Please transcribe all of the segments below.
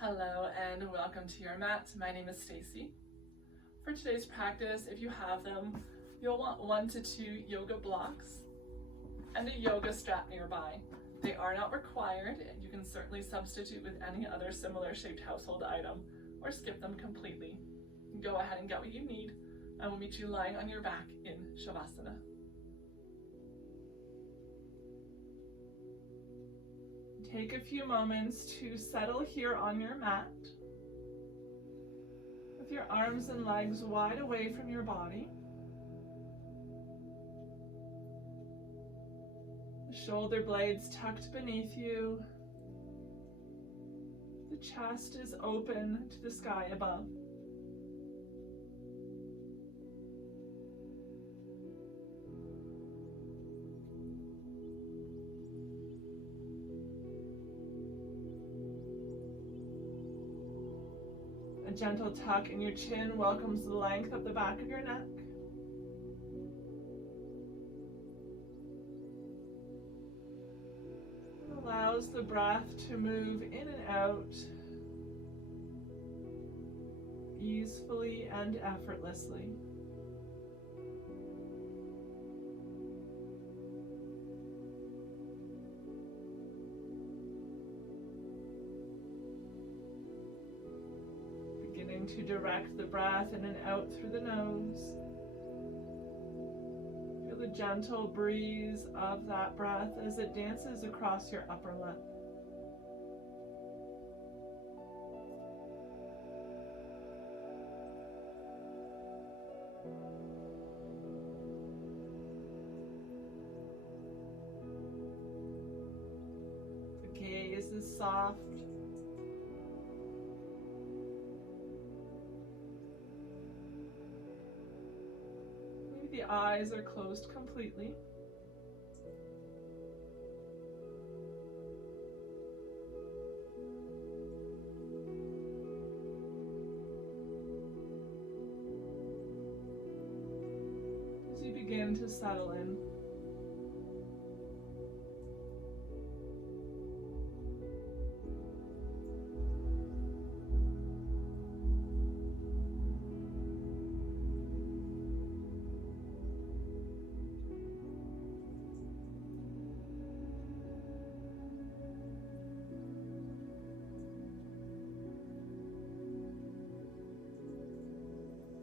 Hello and welcome to your mat. My name is Stacey. For today's practice, if you have them, you'll want 1 to 2 yoga blocks and a yoga strap nearby. They are not required. You can certainly substitute with any other similar shaped household item or skip them completely. Go ahead and get what you need, and we'll meet you lying on your back in Shavasana. Take a few moments to settle here on your mat with your arms and legs wide away from your body. The shoulder blades tucked beneath you. The chest is open to the sky above. A gentle tuck in your chin welcomes the length of the back of your neck. It allows the breath to move in and out easily and effortlessly. To direct the breath in and out through the nose. Feel the gentle breeze of that breath as it dances across your upper lip. The gaze is soft. The eyes are closed completely. As you begin to settle in,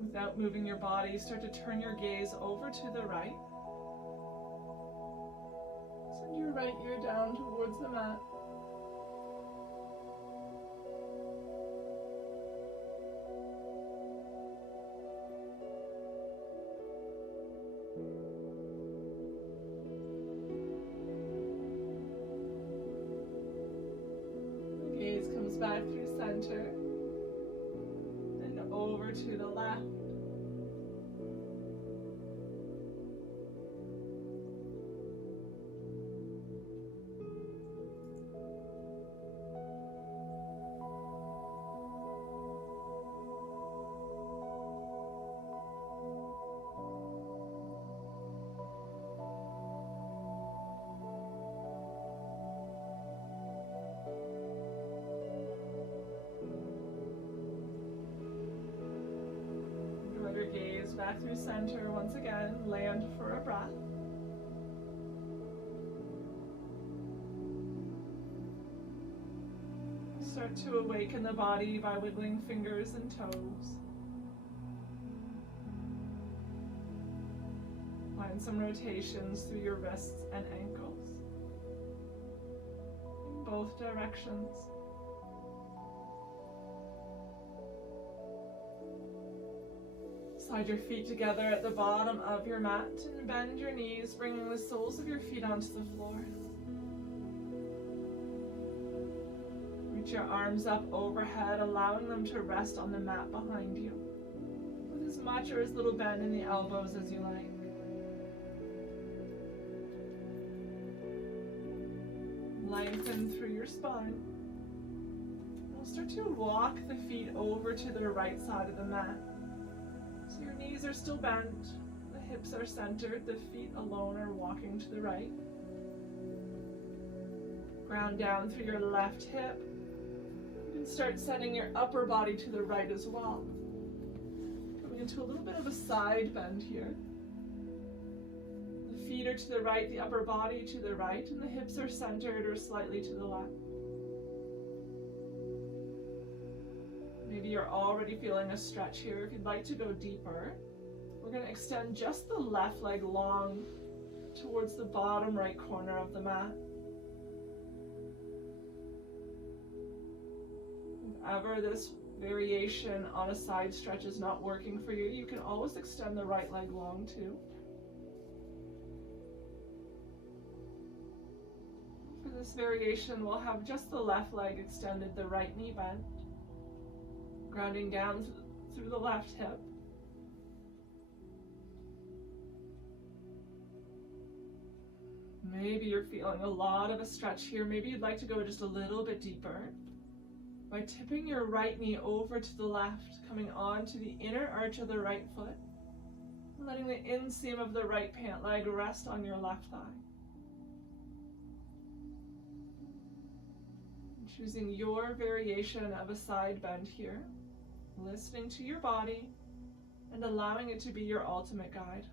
without moving your body, start to turn your gaze over to the right. Send your right ear down towards the mat. The gaze comes back through center and over to the left. Your gaze back through center once again. Land for a breath. Start to awaken the body by wiggling fingers and toes. Find some rotations through your wrists and ankles in both directions. Slide your feet together at the bottom of your mat and bend your knees, bringing the soles of your feet onto the floor. Reach your arms up overhead, allowing them to rest on the mat behind you, with as much or as little bend in the elbows as you like. Lengthen through your spine. We'll start to walk the feet over to the right side of the mat. So your knees are still bent, the hips are centered, the feet alone are walking to the right. Ground down through your left hip. You can And start sending your upper body to the right as well. Coming into a little bit of a side bend here. The feet are to the right, the upper body to the right, and the hips are centered or slightly to the left. Maybe you're already feeling a stretch here. If you'd like to go deeper, we're going to extend just the left leg long towards the bottom right corner of the mat. If ever this variation on a side stretch is not working for you, you can always extend the right leg long too. For this variation, we'll have just the left leg extended, the right knee bent, grounding down through the left hip. Maybe you're feeling a lot of a stretch here. Maybe you'd like to go just a little bit deeper by tipping your right knee over to the left, coming onto the inner arch of the right foot, and letting the inseam of the right pant leg rest on your left thigh. And choosing your variation of a side bend here, listening to your body and allowing it to be your ultimate guide.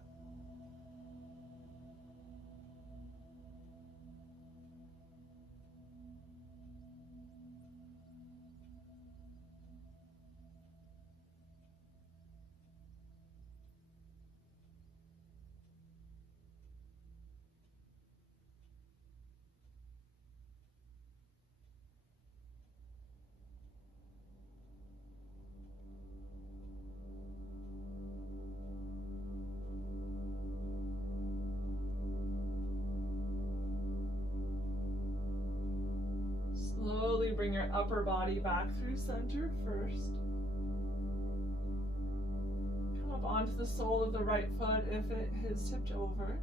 Slowly bring your upper body back through center first. Come up onto the sole of the right foot if it has tipped over.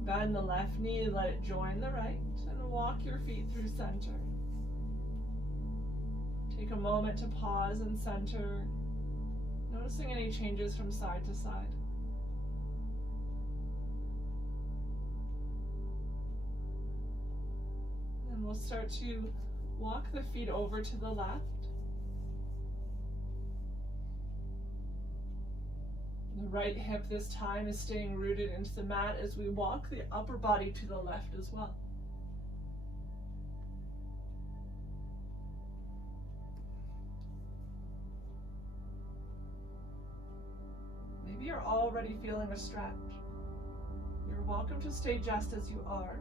Bend the left knee, let it join the right, and walk your feet through center. Take a moment to pause and center, noticing any changes from side to side. And we'll start to walk the feet over to the left. The right hip this time is staying rooted into the mat as we walk the upper body to the left as well. Maybe you're already feeling a stretch. You're welcome to stay just as you are.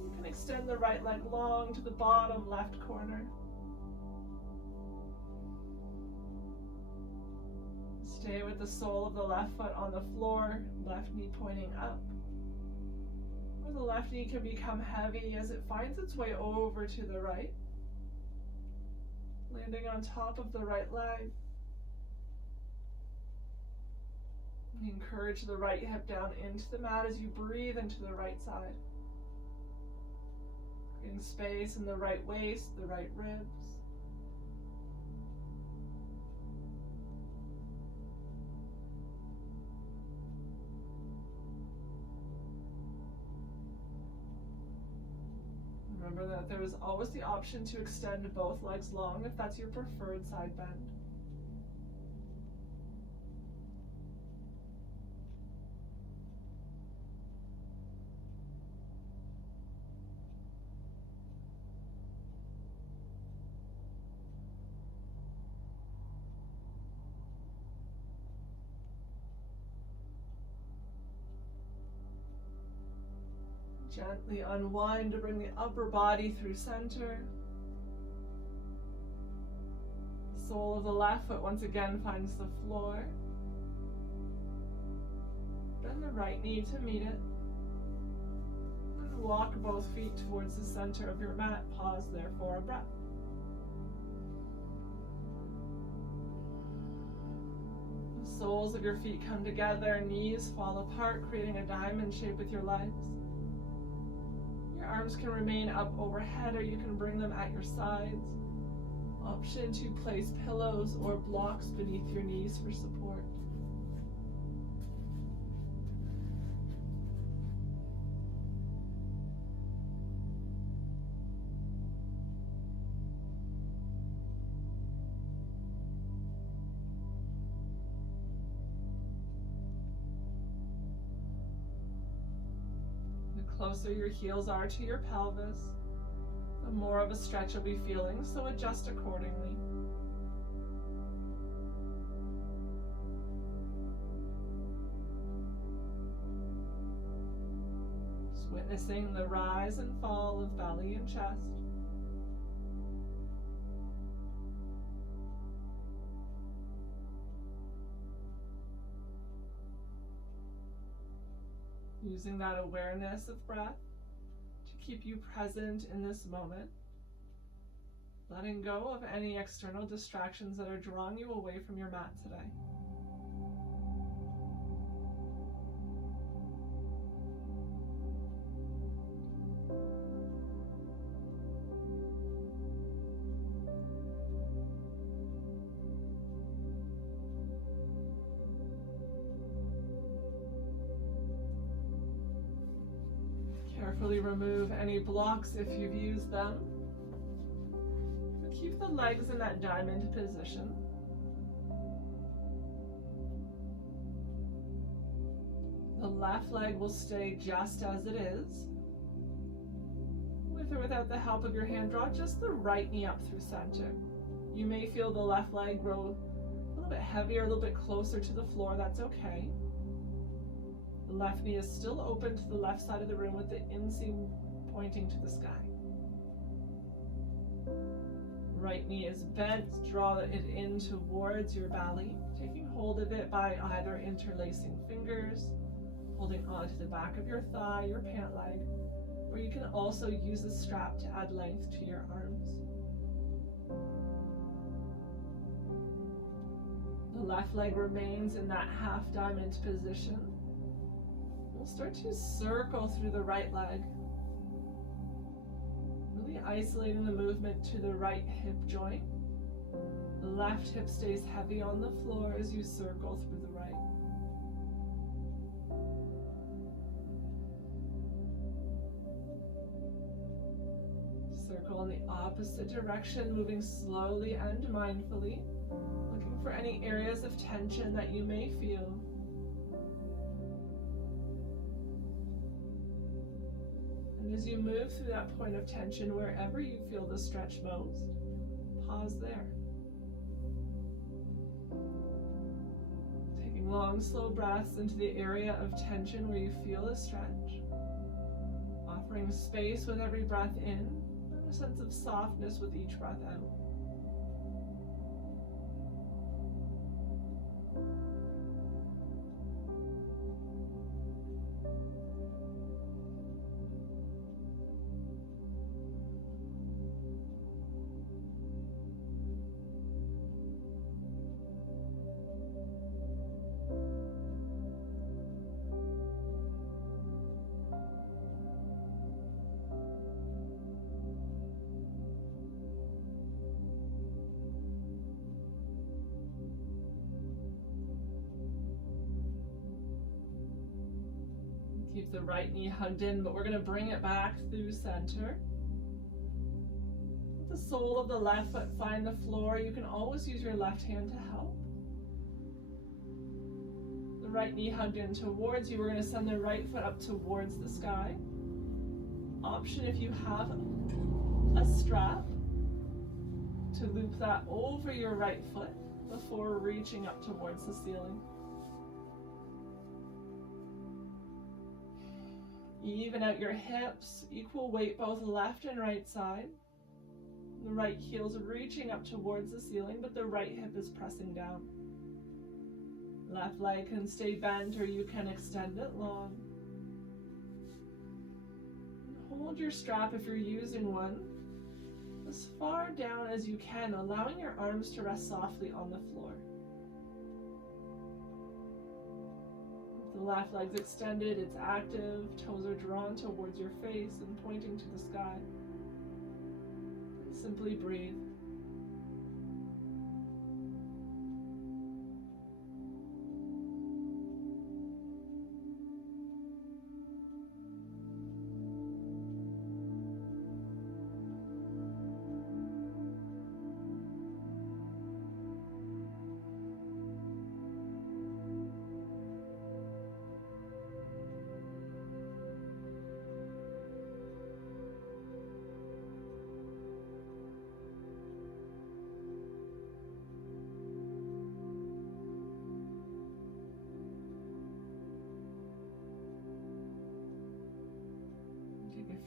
You can extend the right leg long to the bottom left corner. Stay with the sole of the left foot on the floor, left knee pointing up. Or the left knee can become heavy as it finds its way over to the right, landing on top of the right leg. And encourage the right hip down into the mat as you breathe into the right side. Creating space in the right waist, the right ribs. Remember that there is always the option to extend both legs long if that's your preferred side bend. Gently unwind to bring the upper body through center. The sole of the left foot once again finds the floor. Bend the right knee to meet it. And walk both feet towards the center of your mat. Pause there for a breath. The soles of your feet come together, knees fall apart, creating a diamond shape with your legs. Arms can remain up overhead, or you can bring them at your sides. Option to place pillows or blocks beneath your knees for support. closer your heels are to your pelvis, the more of a stretch you'll be feeling, so adjust accordingly. Just witnessing the rise and fall of belly and chest. Using that awareness of breath to keep you present in this moment, letting go of any external distractions that are drawing you away from your mat today. Carefully remove any blocks if you've used them. Keep the legs in that diamond position. The left leg will stay just as it is. With or without the help of your hand, draw just the right knee up through center. You may feel the left leg grow a little bit heavier, a little bit closer to the floor. That's okay. The left knee is still open to the left side of the room with the inseam pointing to the sky. Right knee is bent, draw it in towards your belly, taking hold of it by either interlacing fingers, holding onto the back of your thigh, your pant leg, or you can also use a strap to add length to your arms. The left leg remains in that half diamond position. We'll start to circle through the right leg, really isolating the movement to the right hip joint. The left hip stays heavy on the floor as you circle through the right. Circle in the opposite direction, moving slowly and mindfully, looking for any areas of tension that you may feel. And as you move through that point of tension, wherever you feel the stretch most, pause there. Taking long, slow breaths into the area of tension where you feel a stretch. Offering space with every breath in, and a sense of softness with each breath out. Keep the right knee hugged in, but we're going to bring it back through center. Let the sole of the left foot find the floor. You can always use your left hand to help. The right knee hugged in towards you. We're going to send the right foot up towards the sky. Option if you have a strap to loop that over your right foot before reaching up towards the ceiling. Even out your hips, equal weight both left and right side. The right heel's reaching up towards the ceiling, but the right hip is pressing down. Left leg can stay bent or you can extend it long. Hold your strap if you're using one as far down as you can, allowing your arms to rest softly on the floor. The left leg's extended, it's active, toes are drawn towards your face and pointing to the sky. Simply breathe.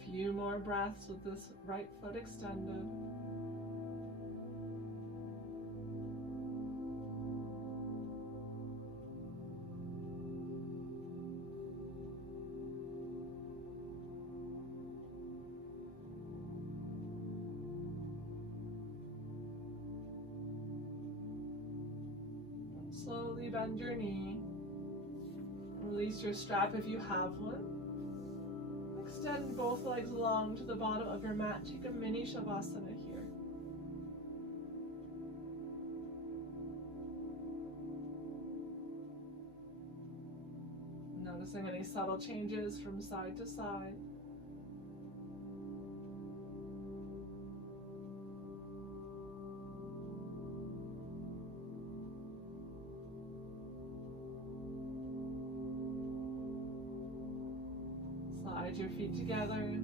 few more breaths with this right foot extended. Slowly bend your knee. Release your strap if you have one. Extend both legs long to the bottom of your mat. Take a mini shavasana here. Noticing any subtle changes from side to side. Slide your feet together.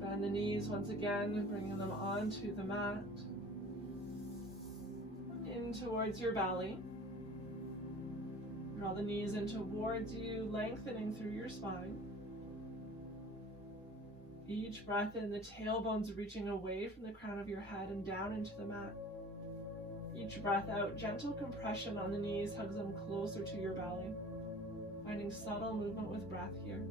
Bend the knees once again, bringing them onto the mat. In towards your belly. Draw the knees in towards you, lengthening through your spine. Each breath in, the tailbone's reaching away from the crown of your head and down into the mat. Each breath out, gentle compression on the knees hugs them closer to your belly. Finding subtle movement with breath here.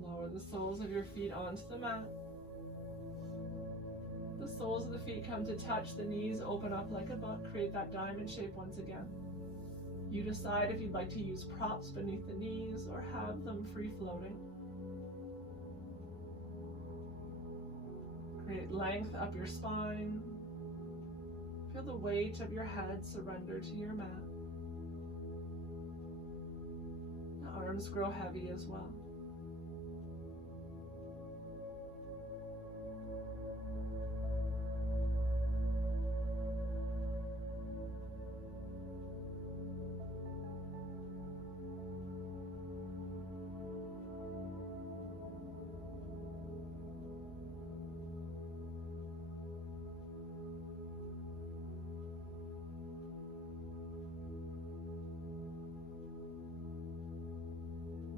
Lower the soles of your feet onto the mat. The soles of the feet come to touch, the knees open up like a book, create that diamond shape once again. You decide if you'd like to use props beneath the knees or have them free floating. Create length up your spine. Feel the weight of your head surrender to your mat. The arms grow heavy as well.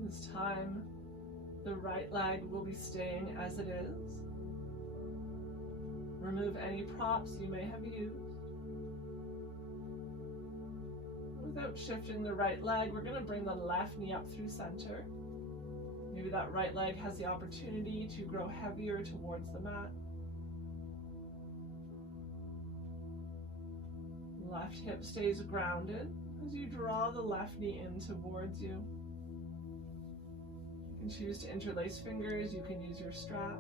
This time, the right leg will be staying as it is. Remove any props you may have used. Without shifting the right leg, we're going to bring the left knee up through center. Maybe that right leg has the opportunity to grow heavier towards the mat. Left hip stays grounded as you draw the left knee in towards you. You can choose to interlace fingers, you can use your strap.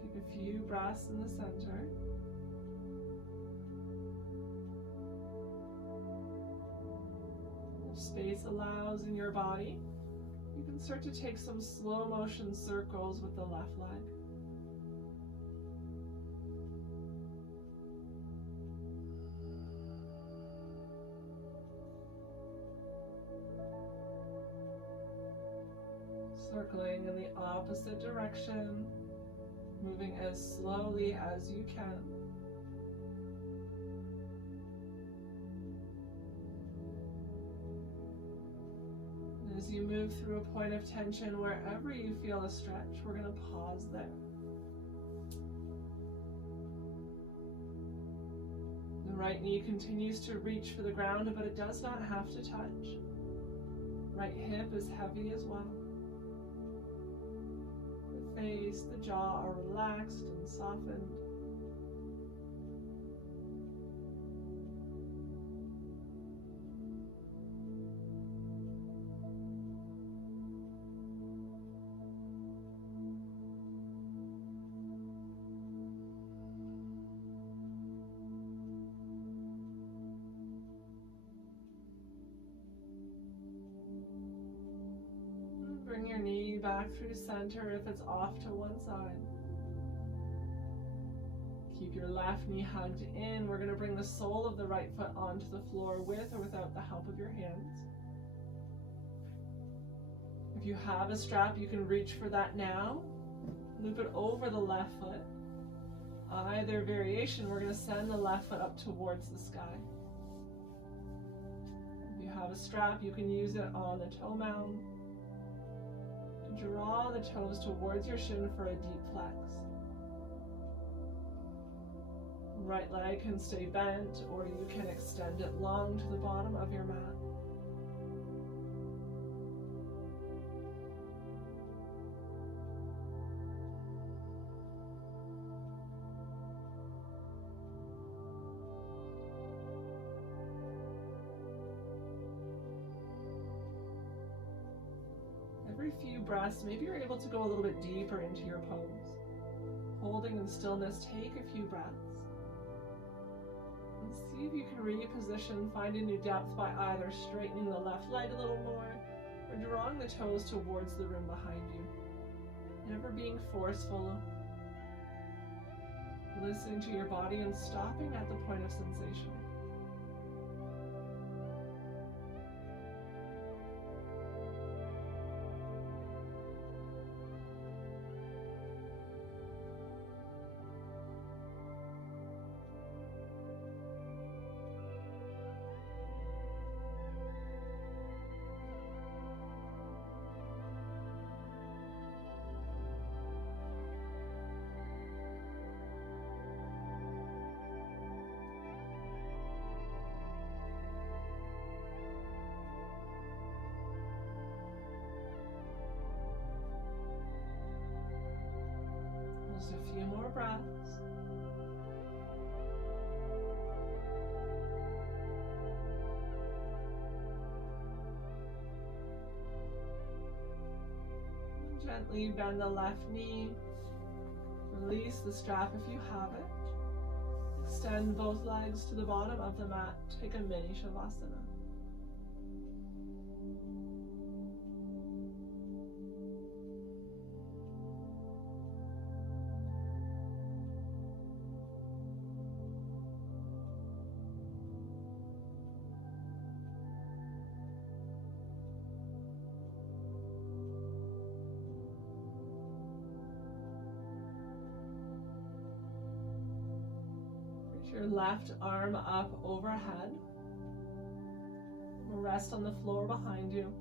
Take a few breaths in the center. If space allows in your body, you can start to take some slow motion circles with the left leg. Circling in the opposite direction, moving as slowly as you can. And as you move through a point of tension, wherever you feel a stretch, we're going to pause there. The right knee continues to reach for the ground, but it does not have to touch. Right hip is heavy as well. The face, the jaw are relaxed and softened. Bring your knee back through center if it's off to one side. Keep Keep your left knee hugged in. We're going to bring the sole of the right foot onto the floor with or without the help of your hands. If you have a strap, you can reach for that now. Loop it over the left foot. Either variation, we're going to send the left foot up towards the sky. If you have a strap, you can use it on the toe mound to draw the toes towards your shin for a deep flex. Right leg can stay bent, or you can extend it long to the bottom of your mat. Every few breaths, maybe you're able to go a little bit deeper into your pose. Holding in stillness, take a few breaths. And see if you can reposition, find a new depth by either straightening the left leg a little more or drawing the toes towards the rim behind you. Never being forceful. Listening to your body and stopping at the point of sensation. Just a few more breaths. And gently bend the left knee. Release the strap if you have it. Extend both legs to the bottom of the mat. Take a mini shavasana. Your left arm up overhead. Rest on the floor behind you.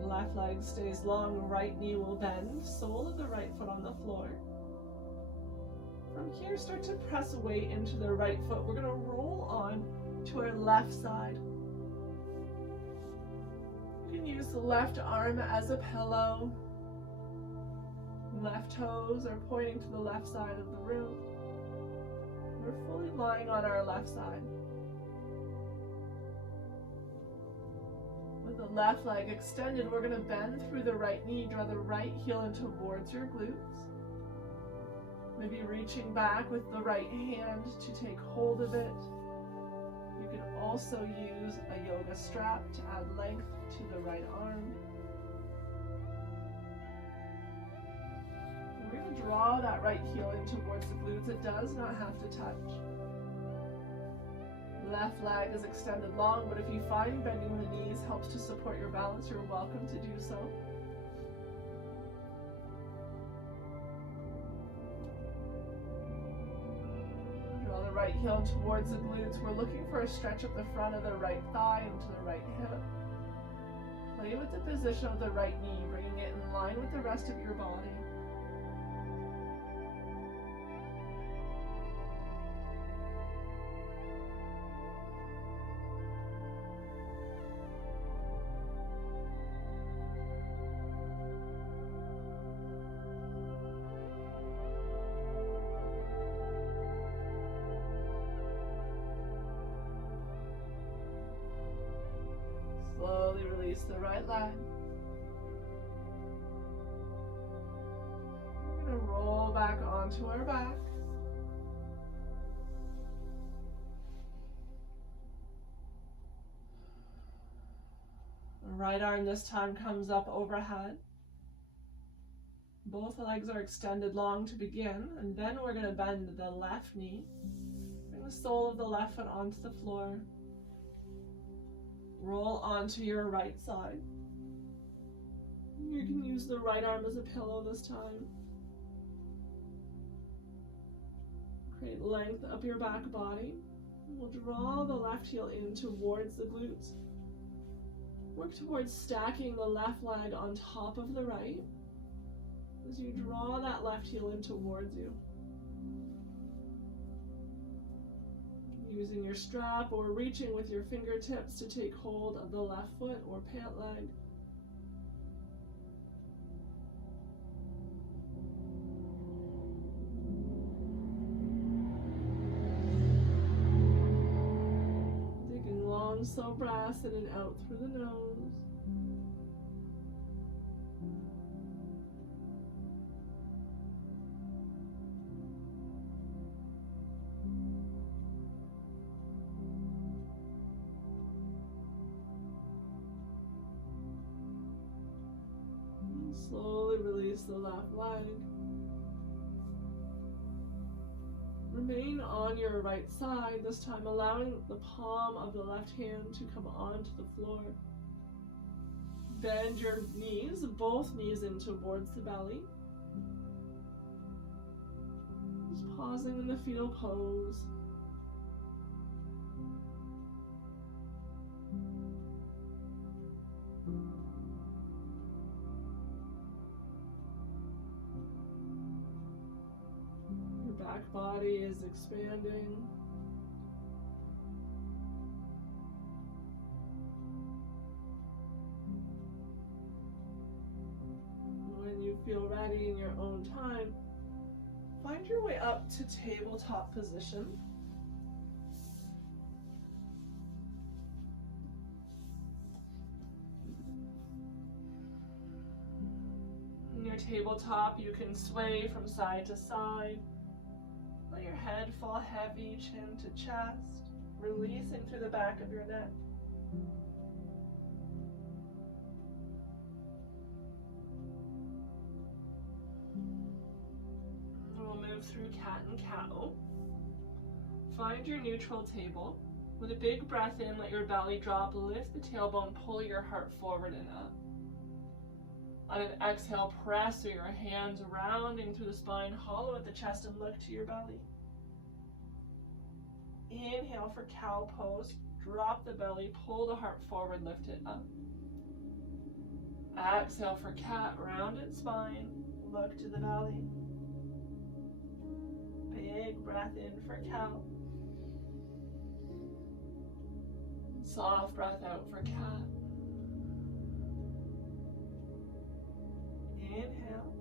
Left leg stays long, right knee will bend, sole of the right foot on the floor. From here, start to press weight into the right foot. We're going to roll on to our left side. You can use the left arm as a pillow. Left toes are pointing to the left side of the room. We're fully lying on our left side. With the left leg extended, we're going to bend through the right knee, draw the right heel in towards your glutes. Maybe reaching back with the right hand to take hold of it. You can also use a yoga strap to add length to the right arm. We're going to draw that right heel in towards the glutes. It does not have to touch. Left leg is extended long, but if you find bending the knees helps to support your balance, you're welcome to do so. Draw the right heel towards the glutes. We're looking for a stretch up the front of the right thigh into the right hip. Play with the position of the right knee, bringing it in line with the rest of your body. Slowly release the right leg. We're going to roll back onto our back. The right arm this time comes up overhead. Both legs are extended long to begin, and then we're going to bend the left knee. Bring the sole of the left foot onto the floor. Roll onto your right side. You can use the right arm as a pillow this time. Create length up your back body. We'll draw the left heel in towards the glutes. Work towards stacking the left leg on top of the right as you draw that left heel in towards you. Using your strap or reaching with your fingertips to take hold of the left foot or pant leg. Taking long, slow breaths in and out through the nose. Slowly release the left leg. Remain on your right side, this time allowing the palm of the left hand to come onto the floor. Bend your knees, both knees in towards the belly. Just pausing in the fetal pose. Back body is expanding. When you feel ready in your own time, find your way up to tabletop position. In your tabletop, you can sway from side to side. Let your head fall heavy, chin to chest, releasing through the back of your neck. We'll move through cat and cow. Find your neutral table. With a big breath in, let your belly drop, lift the tailbone, pull your heart forward and up. On an exhale, press through your hands, rounding through the spine, hollow at the chest, and look to your belly. Inhale for cow pose, drop the belly, pull the heart forward, lift it up. Exhale for cat, rounded spine, look to the belly. Big breath in for cow. Soft breath out for cat. Inhale.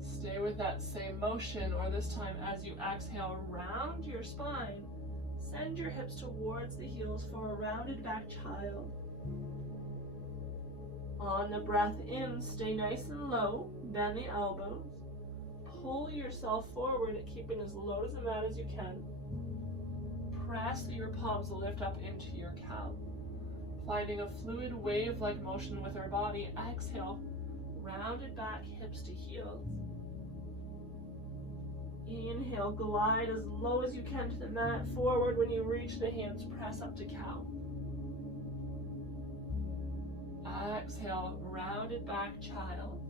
Stay with that same motion, or this time as you exhale, round your spine. Send your hips towards the heels for a rounded back child. On the breath in, stay nice and low, bend the elbows. Pull yourself forward, keeping as low to the mat as you can. Press your palms, lift up into your cow. Finding a fluid wave-like motion with our body. Exhale, rounded back, hips to heels. Inhale, glide as low as you can to the mat. Forward when you reach the hands, press up to cow. Exhale, rounded back child.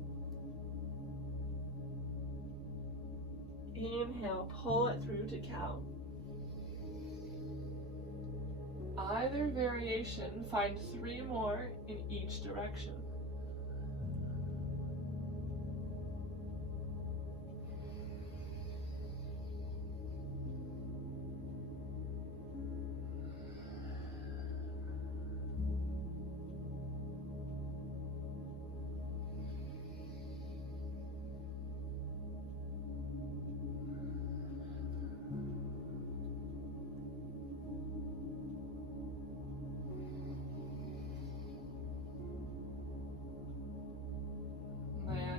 Inhale, pull it through to cow. Either variation, find 3 more in each direction.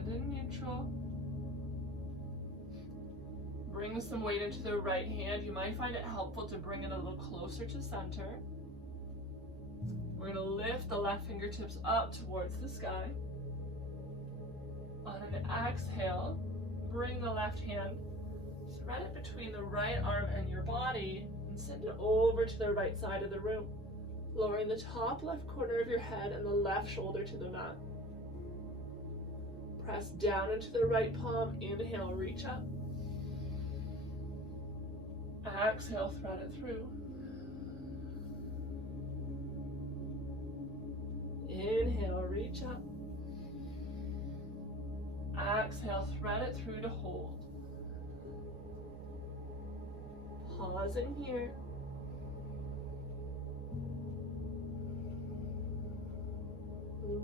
Neutral. Bring some weight into the right hand. You might find it helpful to bring it a little closer to center. We're going to lift the left fingertips up towards the sky. On an exhale, bring the left hand, thread it between the right arm and your body, and send it over to the right side of the room, lowering the top left corner of your head and the left shoulder to the mat. Press down into the right palm, inhale, reach up. Exhale, thread it through. Inhale, reach up. Exhale, thread it through to hold. Pausing here.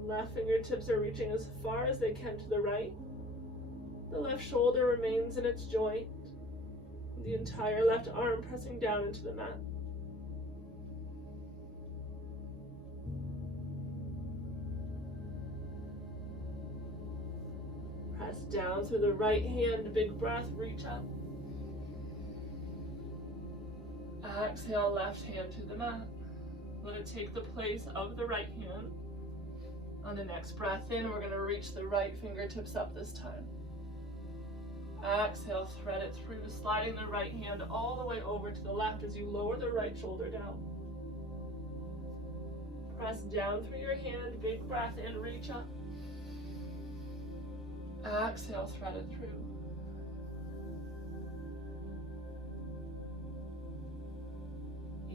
Left fingertips are reaching as far as they can to the right. The left shoulder remains in its joint. The entire left arm pressing down into the mat. Press down through the right hand, big breath, reach up. Exhale, left hand to the mat. Let it take the place of the right hand. On the next breath in, we're going to reach the right fingertips up this time. Exhale, thread it through, sliding the right hand all the way over to the left as you lower the right shoulder down. Press down through your hand, big breath in, reach up. Exhale, thread it through.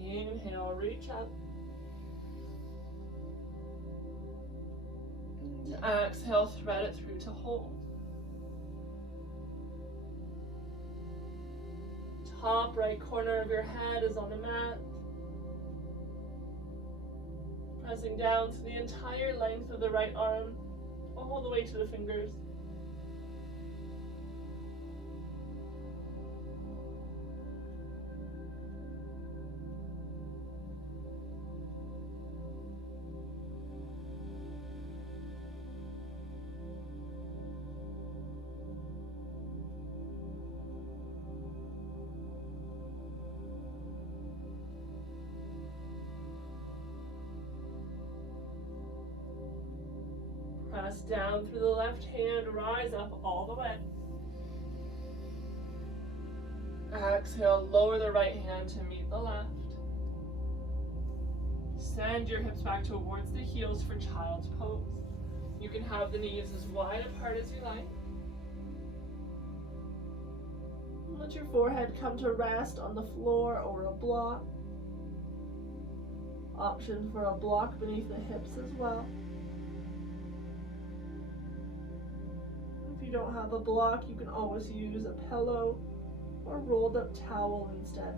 Inhale, reach up. And exhale, thread it through to hold. Top right corner of your head is on the mat. Pressing down to the entire length of the right arm, all the way to the fingers. Press down through the left hand, rise up all the way. Exhale, lower the right hand to meet the left. Send your hips back towards the heels for child's pose. You can have the knees as wide apart as you like. Let your forehead come to rest on the floor or a block. Option for a block beneath the hips as well. If you don't have a block, you can always use a pillow or rolled up towel instead.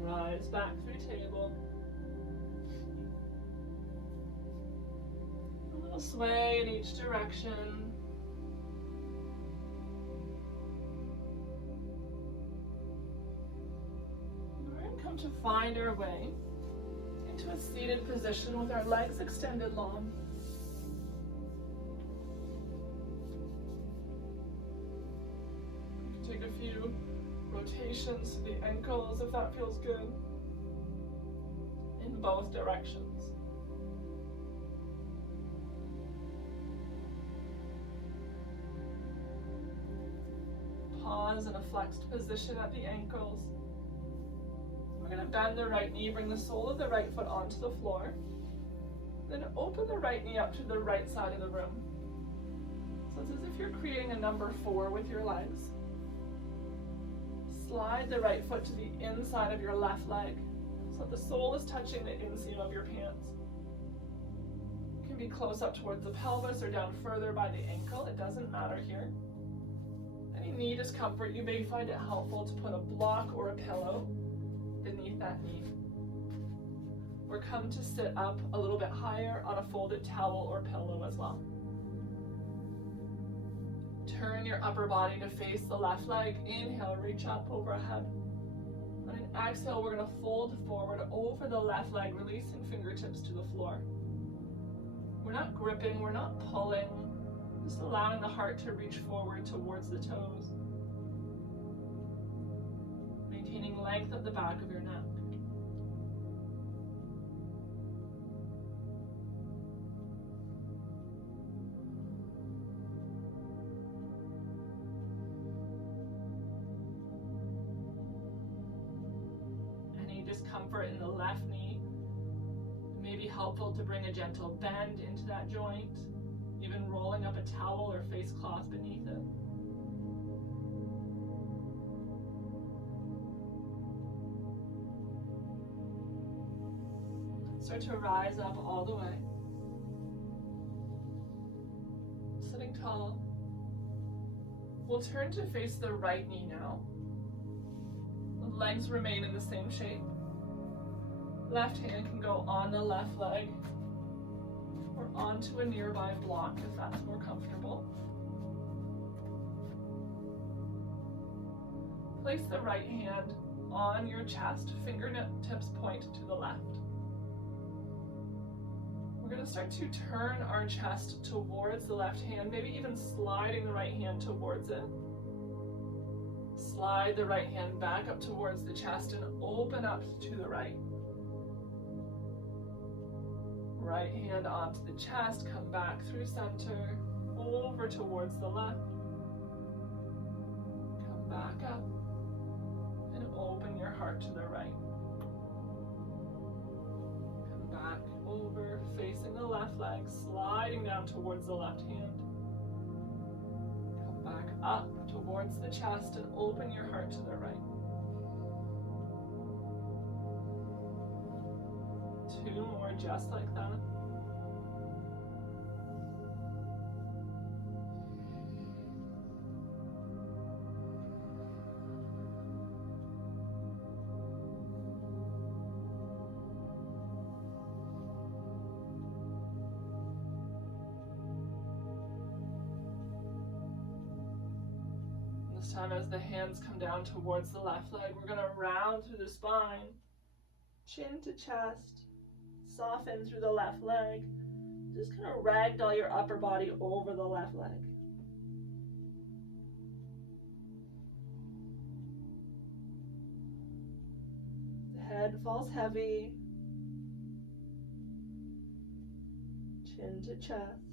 Rise back through table. A little sway in each direction. We're going to come to find our way into a seated position with our legs extended long. Take a few rotations to the ankles if that feels good, in both directions. Pause in a flexed position at the ankles. We're going to bend the right knee, bring the sole of the right foot onto the floor, then open the right knee up to the right side of the room. So it's as if you're creating a number 4 with your legs. Slide the right foot to the inside of your left leg so that the sole is touching the inseam of your pants. It can be close up towards the pelvis or down further by the ankle. It doesn't matter here. Any knee discomfort, you may find it helpful to put a block or a pillow beneath that knee. or come to sit up a little bit higher on a folded towel or pillow as well. Turn your upper body to face the left leg. Inhale, reach up overhead. On an exhale, we're going to fold forward over the left leg, releasing fingertips to the floor. We're not gripping, we're not pulling, just allowing the heart to reach forward towards the toes. Maintaining length at the back of your neck. Discomfort in the left knee, it may be helpful to bring a gentle bend into that joint, even rolling up a towel or face cloth beneath it. Start to rise up all the way. Sitting tall. We'll turn to face the right knee now. The legs remain in the same shape. Left hand can go on the left leg or onto a nearby block if that's more comfortable. Place the right hand on your chest, fingertips point to the left. We're going to start to turn our chest towards the left hand, maybe even sliding the right hand towards it. Slide the right hand back up towards the chest and open up to the right. Right hand onto the chest, come back through center, over towards the left. Come back up and open your heart to the right. Come back over, facing the left leg, sliding down towards the left hand. Come back up towards the chest and open your heart to the right. 2 more just like that. This time, as the hands come down towards the left leg, we're going to round through the spine, chin to chest. Soften through the left leg. Just kind of ragdoll your upper body over the left leg. The head falls heavy. Chin to chest.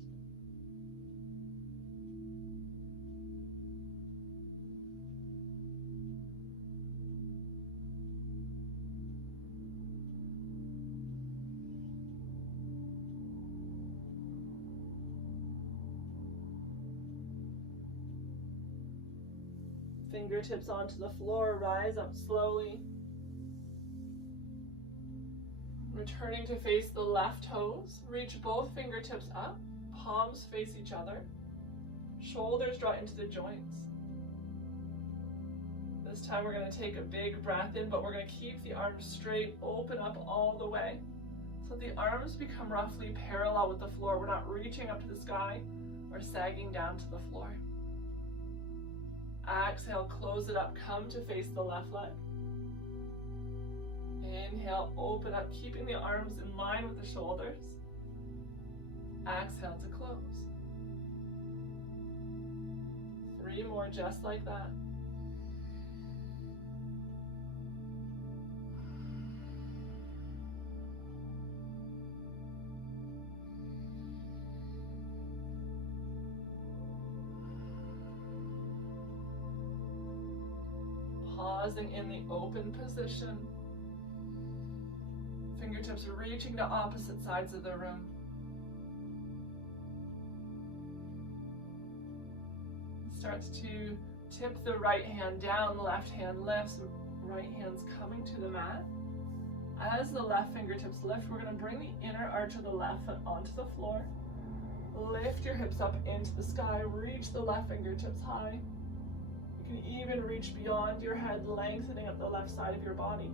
Fingertips onto the floor, rise up slowly. Returning to face the left toes, reach both fingertips up, palms face each other, shoulders draw into the joints. This time we're going to take a big breath in, but we're going to keep the arms straight, open up all the way. So the arms become roughly parallel with the floor. We're not reaching up to the sky or sagging down to the floor. Exhale, close it up, come to face the left leg. Inhale, open up, keeping the arms in line with the shoulders. Exhale to close. 3 more just like that. Pausing in the open position. Fingertips reaching to opposite sides of the room. Starts to tip the right hand down, left hand lifts, right hand's coming to the mat. As the left fingertips lift, we're going to bring the inner arch of the left foot onto the floor. Lift your hips up into the sky, reach the left fingertips high. You can even reach beyond your head, lengthening up the left side of your body.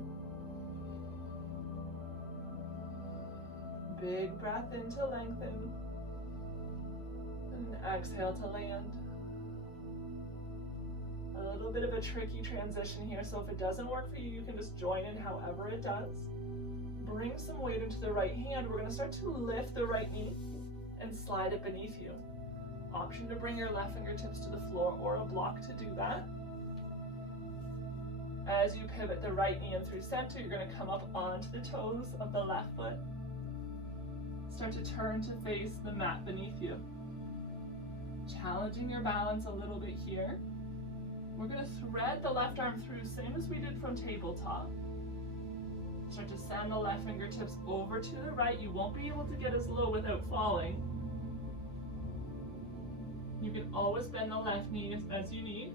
Big breath in to lengthen. And exhale to land. A little bit of a tricky transition here, so if it doesn't work for you, you can just join in however it does. Bring some weight into the right hand. We're going to start to lift the right knee and slide it beneath you. Option to bring your left fingertips to the floor or a block to do that. As you pivot the right knee in through center, you're going to come up onto the toes of the left foot. Start to turn to face the mat beneath you. Challenging your balance a little bit here. We're going to thread the left arm through, same as we did from tabletop. Start to send the left fingertips over to the right. You won't be able to get as low without falling. You can always bend the left knee as you need.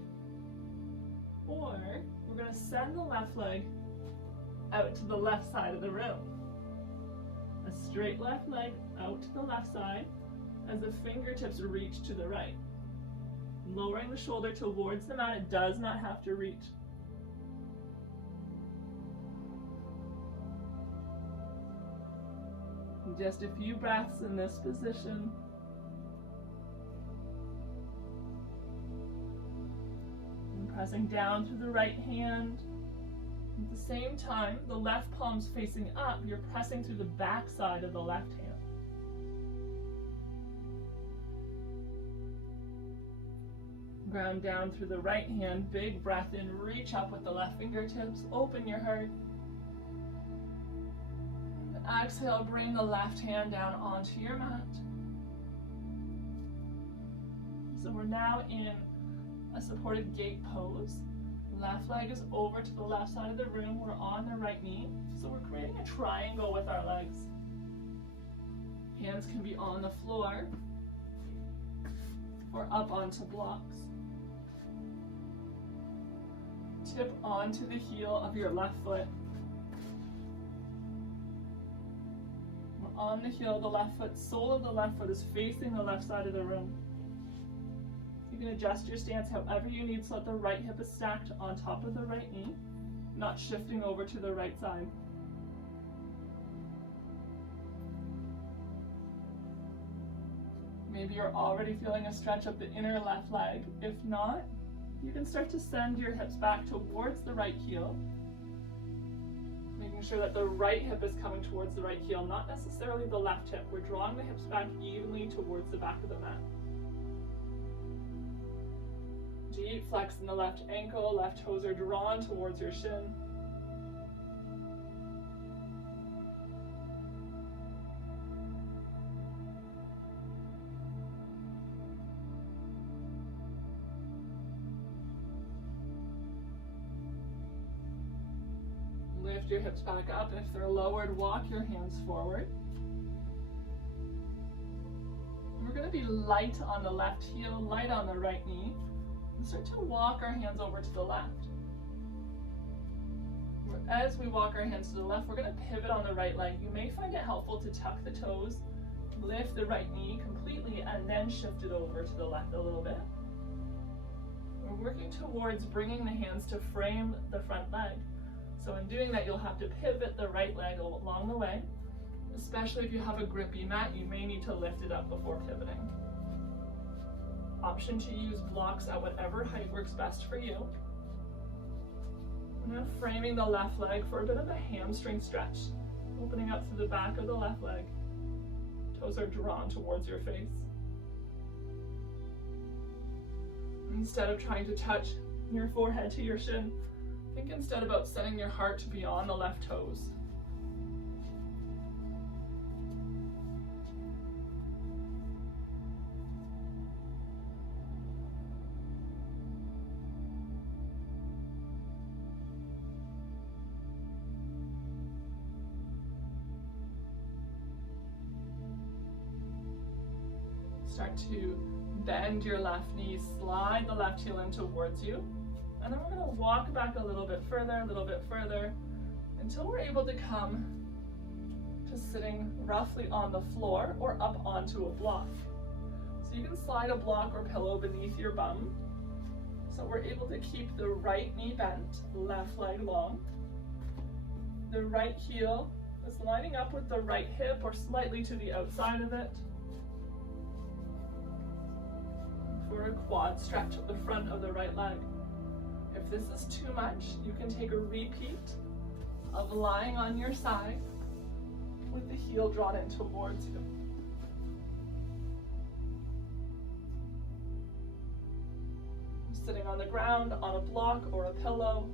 Or we're going to send the left leg out to the left side of the room. A straight left leg out to the left side as the fingertips reach to the right. Lowering the shoulder towards the mat, it does not have to reach. Just a few breaths in this position. And pressing down through the right hand. At the same time, the left palm's facing up, you're pressing through the back side of the left hand. Ground down through the right hand, big breath in, reach up with the left fingertips, open your heart. Exhale, bring the left hand down onto your mat. So we're now in a supported gate pose. Left leg is over to the left side of the room, we're on the right knee. So we're creating a triangle with our legs. Hands can be on the floor or up onto blocks. Tip onto the heel of your left foot. We're on the heel of the left foot. Sole of the left foot is facing the left side of the room. You can adjust your stance however you need so that the right hip is stacked on top of the right knee, not shifting over to the right side. Maybe you're already feeling a stretch of the inner left leg. If not, you can start to send your hips back towards the right heel, making sure that the right hip is coming towards the right heel, not necessarily the left hip. We're drawing the hips back evenly towards the back of the mat. Deep flex in the left ankle, left toes are drawn towards your shin. Lift your hips back up. If they're lowered, walk your hands forward. We're going to be light on the left heel, light on the right knee, and start to walk our hands over to the left. As we walk our hands to the left, we're going to pivot on the right leg. You may find it helpful to tuck the toes, lift the right knee completely, and then shift it over to the left a little bit. We're working towards bringing the hands to frame the front leg. So in doing that, you'll have to pivot the right leg along the way. Especially if you have a grippy mat, you may need to lift it up before pivoting. Option to use blocks at whatever height works best for you. And then framing the left leg for a bit of a hamstring stretch, opening up through the back of the left leg. Toes are drawn towards your face. Instead of trying to touch your forehead to your shin, think instead about setting your heart beyond the left toes. Start to bend your left knee, slide the left heel in towards you. And then we're going to walk back a little bit further, until we're able to come to sitting roughly on the floor or up onto a block. So you can slide a block or pillow beneath your bum. So we're able to keep the right knee bent, left leg long. The right heel is lining up with the right hip or slightly to the outside of it. For a quad stretch at the front of the right leg. If this is too much, you can take a repeat of lying on your side with the heel drawn in towards you. Sitting on the ground, on a block or a pillow.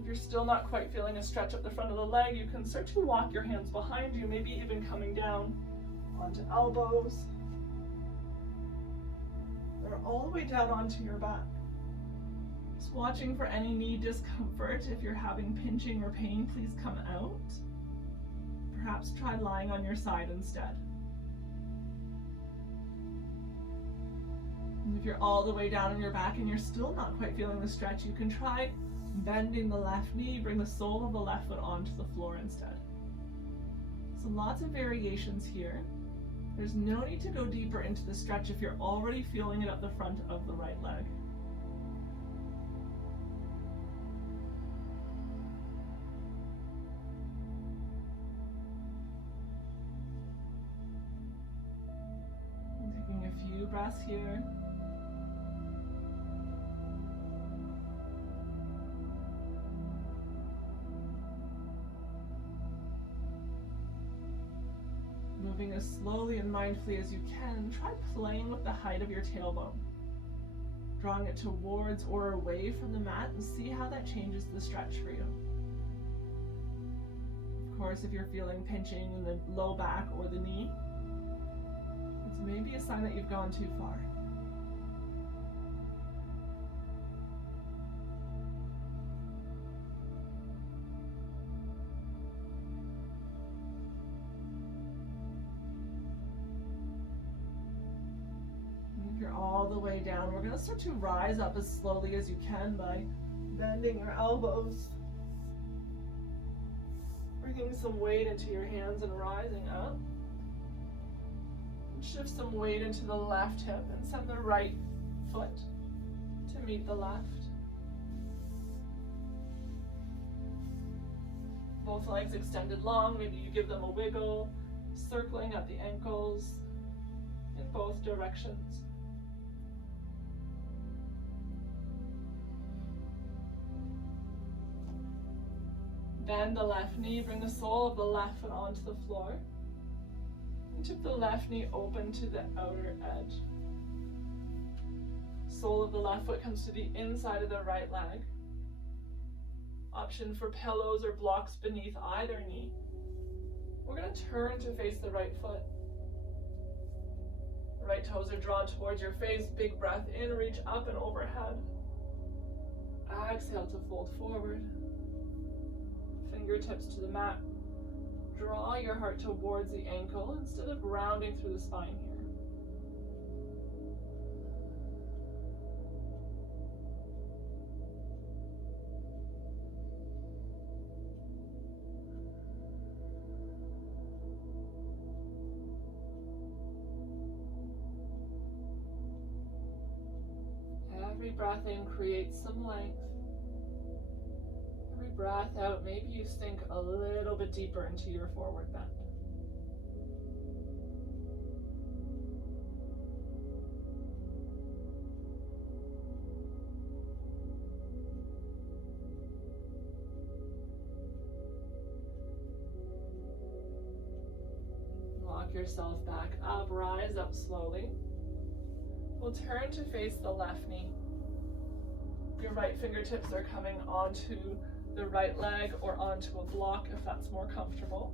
If you're still not quite feeling a stretch up the front of the leg, you can start to walk your hands behind you, maybe even coming down onto elbows, or all the way down onto your back. Just watching for any knee discomfort. If you're having pinching or pain, please come out. Perhaps try lying on your side instead. And if you're all the way down on your back and you're still not quite feeling the stretch, you can try bending the left knee, bring the sole of the left foot onto the floor instead. So lots of variations here. There's no need to go deeper into the stretch if you're already feeling it up the front of the right leg. And taking a few breaths here. Moving as slowly and mindfully as you can, try playing with the height of your tailbone. Drawing it towards or away from the mat and see how that changes the stretch for you. Of course, if you're feeling pinching in the low back or the knee, it's maybe a sign that you've gone too far. You're all the way down. We're going to start to rise up as slowly as you can by bending your elbows, bringing some weight into your hands and rising up. And shift some weight into the left hip and send the right foot to meet the left. Both legs extended long. Maybe you give them a wiggle, circling at the ankles in both directions. Bend the left knee, bring the sole of the left foot onto the floor. And tip the left knee open to the outer edge. Sole of the left foot comes to the inside of the right leg. Option for pillows or blocks beneath either knee. We're going to turn to face the right foot. The right toes are drawn towards your face. Big breath in, reach up and overhead. Exhale to fold forward. Fingertips to the mat. Draw your heart towards the ankle instead of rounding through the spine here. Every breath in creates some length. Every breath out, maybe you sink a little bit deeper into your forward bend. Walk yourself back up, rise up slowly. We'll turn to face the left knee. Your right fingertips are coming onto the right leg or onto a block if that's more comfortable.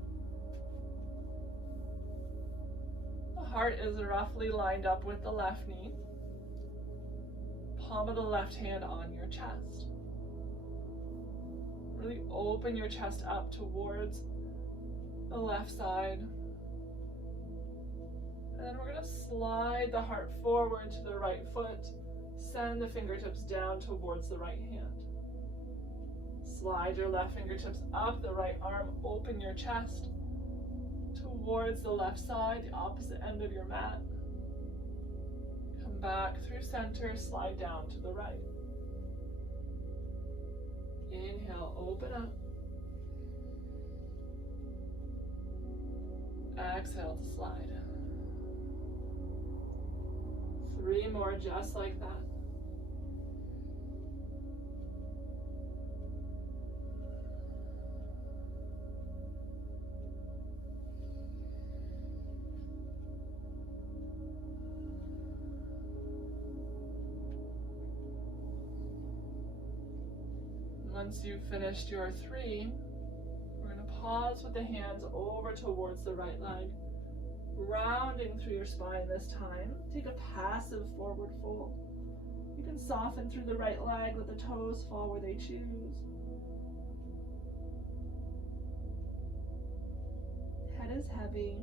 The heart is roughly lined up with the left knee. Palm of the left hand on your chest. Really open your chest up towards the left side. And then we're going to slide the heart forward to the right foot. Send the fingertips down towards the right hand. Slide your left fingertips up the right arm. Open your chest towards the left side, the opposite end of your mat. Come back through center, slide down to the right. Inhale, open up. Exhale to slide. 3 more just like that. Once you've finished your 3, we're going to pause with the hands over towards the right leg, rounding through your spine this time. Take a passive forward fold. You can soften through the right leg, let the toes fall where they choose. Head is heavy.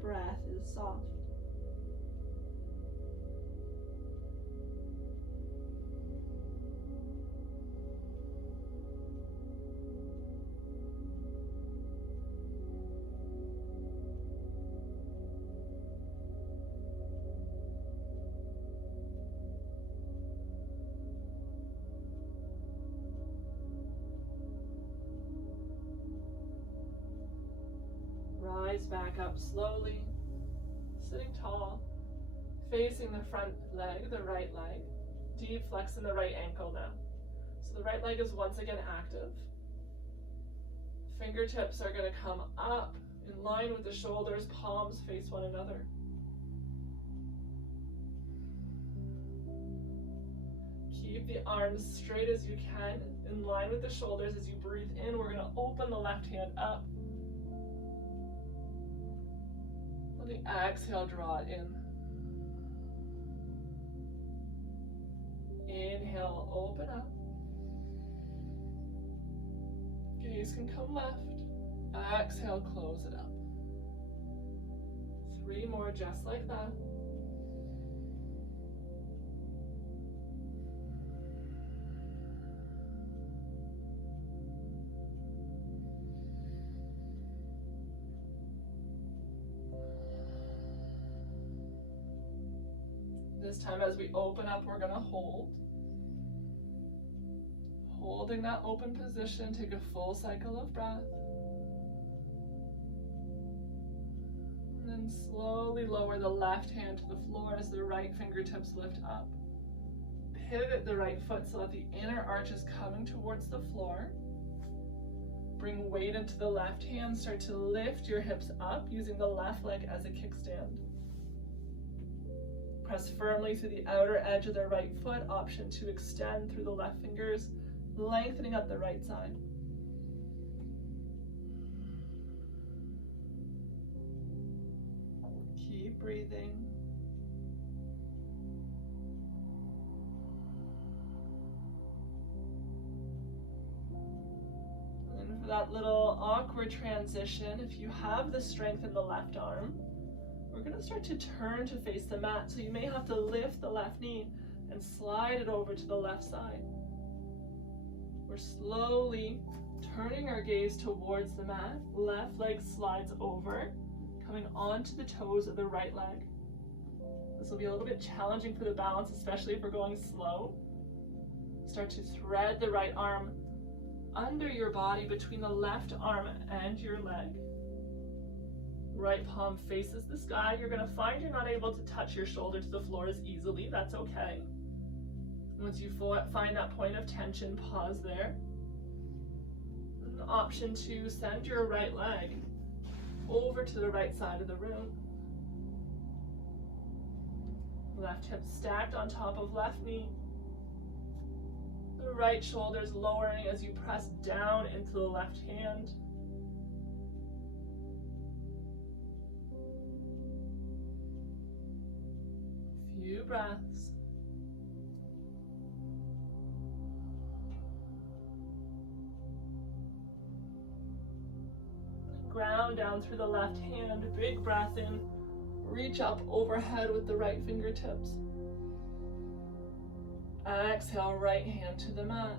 Breath is soft. Rise back up slowly, sitting tall, facing the front leg, the right leg. Deep flex in the right ankle now. So the right leg is once again active. Fingertips are going to come up in line with the shoulders, palms face one another. Keep the arms straight as you can, in line with the shoulders. As you breathe in, we're going to open the left hand up. On the exhale, draw it in. Inhale, open up. Gaze can come left. Exhale, close it up. 3 more just like that. This time as we open up, we're going to hold. Holding that open position, take a full cycle of breath. And then slowly lower the left hand to the floor as the right fingertips lift up. Pivot the right foot so that the inner arch is coming towards the floor. Bring weight into the left hand. Start to lift your hips up using the left leg as a kickstand. Press firmly through the outer edge of the right foot. Option to extend through the left fingers, lengthening up the right side. Keep breathing. And for that little awkward transition, if you have the strength in the left arm, we're going to start to turn to face the mat, so you may have to lift the left knee and slide it over to the left side. We're slowly turning our gaze towards the mat. Left leg slides over, coming onto the toes of the right leg. This will be a little bit challenging for the balance, especially if we're going slow. Start to thread the right arm under your body between the left arm and your leg. Right palm faces the sky. You're going to find you're not able to touch your shoulder to the floor as easily. That's okay. Once you find that point of tension, pause there. An option to send your right leg over to the right side of the room. Left hip stacked on top of left knee. The right shoulder's lowering as you press down into the left hand. Few breaths. Ground down through the left hand. Big breath in. Reach up overhead with the right fingertips. Exhale, right hand to the mat.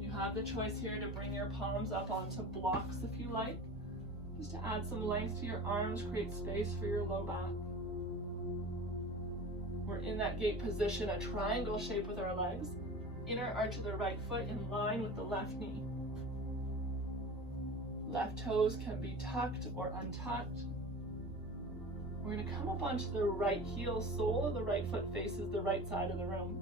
You have the choice here to bring your palms up onto blocks if you like. Just to add some length to your arms, create space for your low back. We're in that gate position, a triangle shape with our legs. Inner arch of the right foot in line with the left knee. Left toes can be tucked or untucked. We're going to come up onto the right heel. Sole of the right foot faces the right side of the room.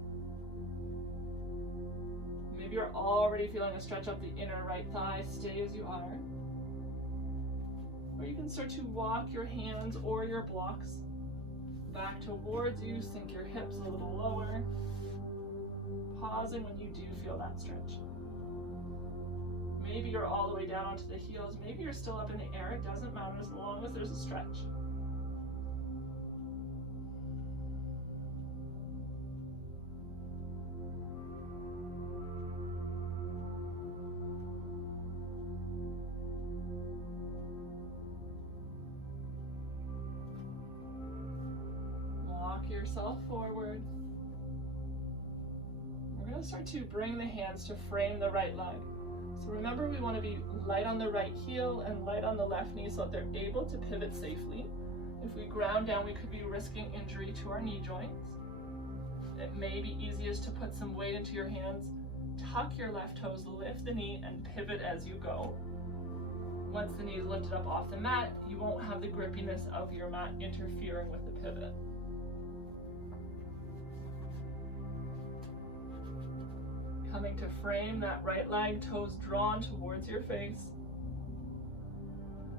Maybe you're already feeling a stretch up the inner right thigh. Stay as you are. Or you can start to walk your hands or your blocks back towards you. Sink your hips a little lower. Pausing when you do feel that stretch. Maybe you're all the way down onto the heels. Maybe you're still up in the air. It doesn't matter as long as there's a stretch. Walk yourself forward. We're going to start to bring the hands to frame the right leg. So remember, we want to be light on the right heel and light on the left knee so that they're able to pivot safely. If we ground down, we could be risking injury to our knee joints. It may be easiest to put some weight into your hands. Tuck your left toes, lift the knee, and pivot as you go. Once the knee is lifted up off the mat, you won't have the grippiness of your mat interfering with the pivot. Coming to frame that right leg, toes drawn towards your face.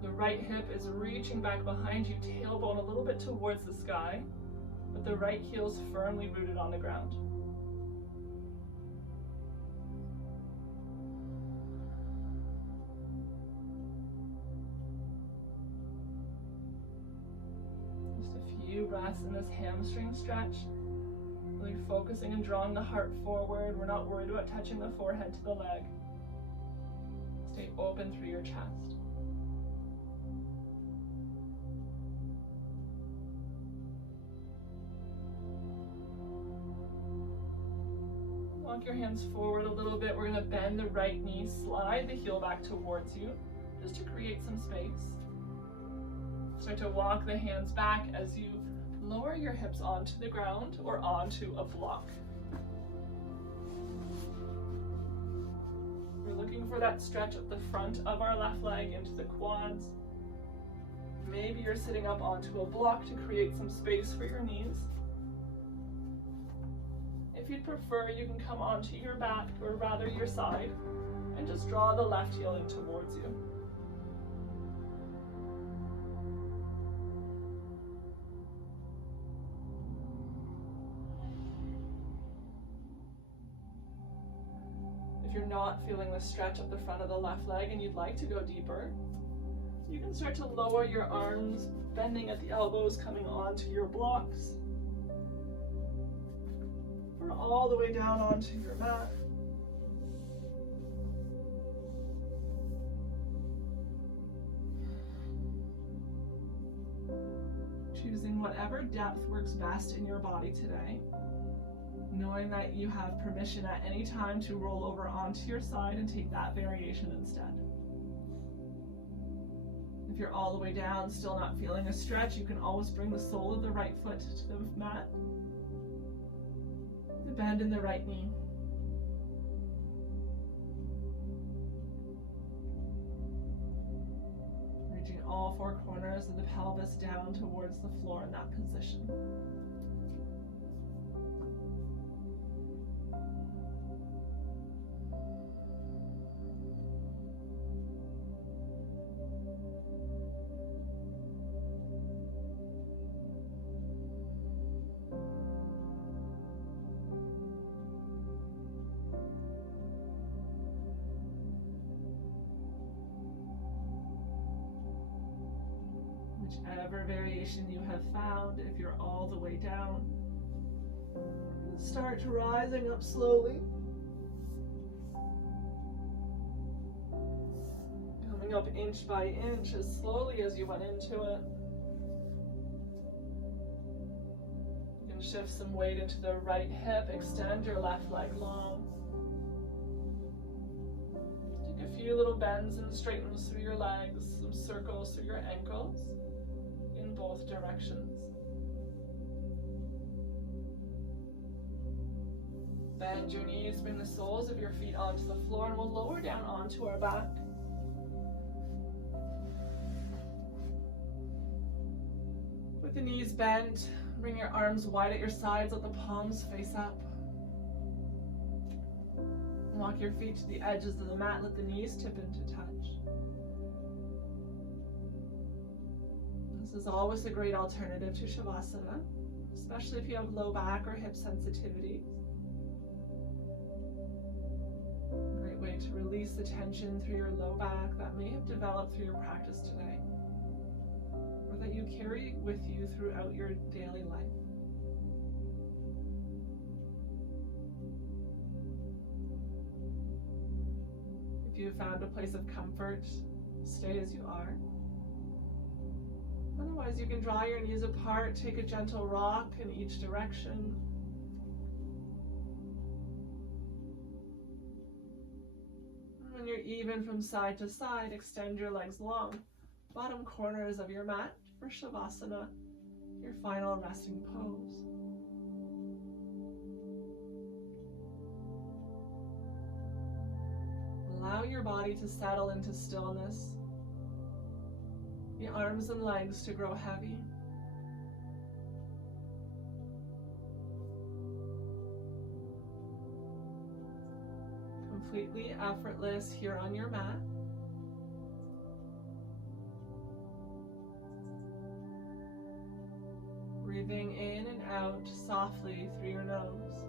The right hip is reaching back behind you, tailbone a little bit towards the sky, but the right heel is firmly rooted on the ground. Just a few breaths in this hamstring stretch. Really focusing and drawing the heart forward. We're not worried about touching the forehead to the leg. Stay open through your chest. Walk your hands forward a little bit. We're going to bend the right knee, slide the heel back towards you, just to create some space. Start to walk the hands back as you lower your hips onto the ground or onto a block. We're looking for that stretch at the front of our left leg into the quads. Maybe you're sitting up onto a block to create some space for your knees. If you'd prefer, you can come onto your back, or rather your side, and just draw the left heel in towards you. If you're not feeling the stretch up the front of the left leg and you'd like to go deeper, you can start to lower your arms, bending at the elbows, coming onto your blocks, or all the way down onto your mat. Choosing whatever depth works best in your body today, knowing that you have permission at any time to roll over onto your side and take that variation instead. If you're all the way down, still not feeling a stretch, you can always bring the sole of the right foot to the mat, the bend in the right knee. Reaching all four corners of the pelvis down towards the floor in that position. Whichever variation you have found, if you're all the way down, start rising up slowly. Coming up inch by inch as slowly as you went into it. You can shift some weight into the right hip, extend your left leg long. Take a few little bends and straightens through your legs, some circles through your ankles. Both directions. Bend your knees, bring the soles of your feet onto the floor, and we'll lower down onto our back. the knees bent, bring your arms wide at your sides, let the palms face up. Walk your feet to the edges of the mat, let the knees tip into touch. This is always a great alternative to Shavasana, especially if you have low back or hip sensitivity. A great way to release the tension through your low back that may have developed through your practice today, or that you carry with you throughout your daily life. If you have found a place of comfort, stay as you are. Otherwise, you can draw your knees apart, take a gentle rock in each direction. When you're even from side to side, extend your legs long. Bottom corners of your mat for Shavasana, your final resting pose. Allow your body to settle into stillness, the arms and legs to grow heavy. Completely effortless here on your mat. Breathing in and out softly through your nose.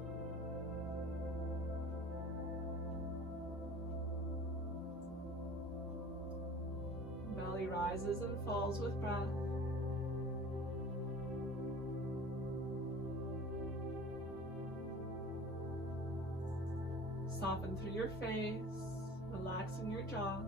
Belly rises and falls with breath. Soften through your face, relaxing your jaw.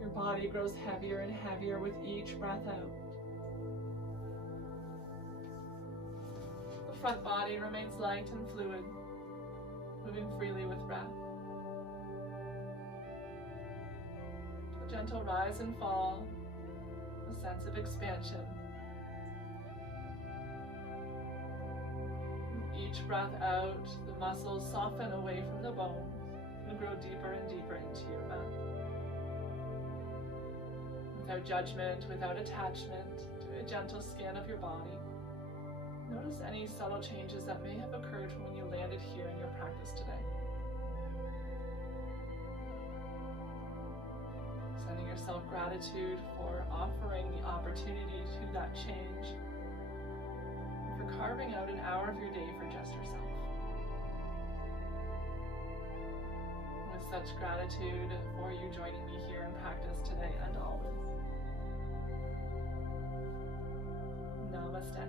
Your body grows heavier and heavier with each breath out. The front body remains light and fluid, moving freely with breath. A gentle rise and fall, a sense of expansion. With each breath out, the muscles soften away from the bones and grow deeper and deeper into your mat. Without judgment, without attachment, do a gentle scan of your body. Notice any subtle changes that may have occurred from when you landed here in your practice today. Sending yourself gratitude for offering the opportunity to that change, for carving out an hour of your day for just yourself. With such gratitude for you joining me here in practice today and always. Namaste.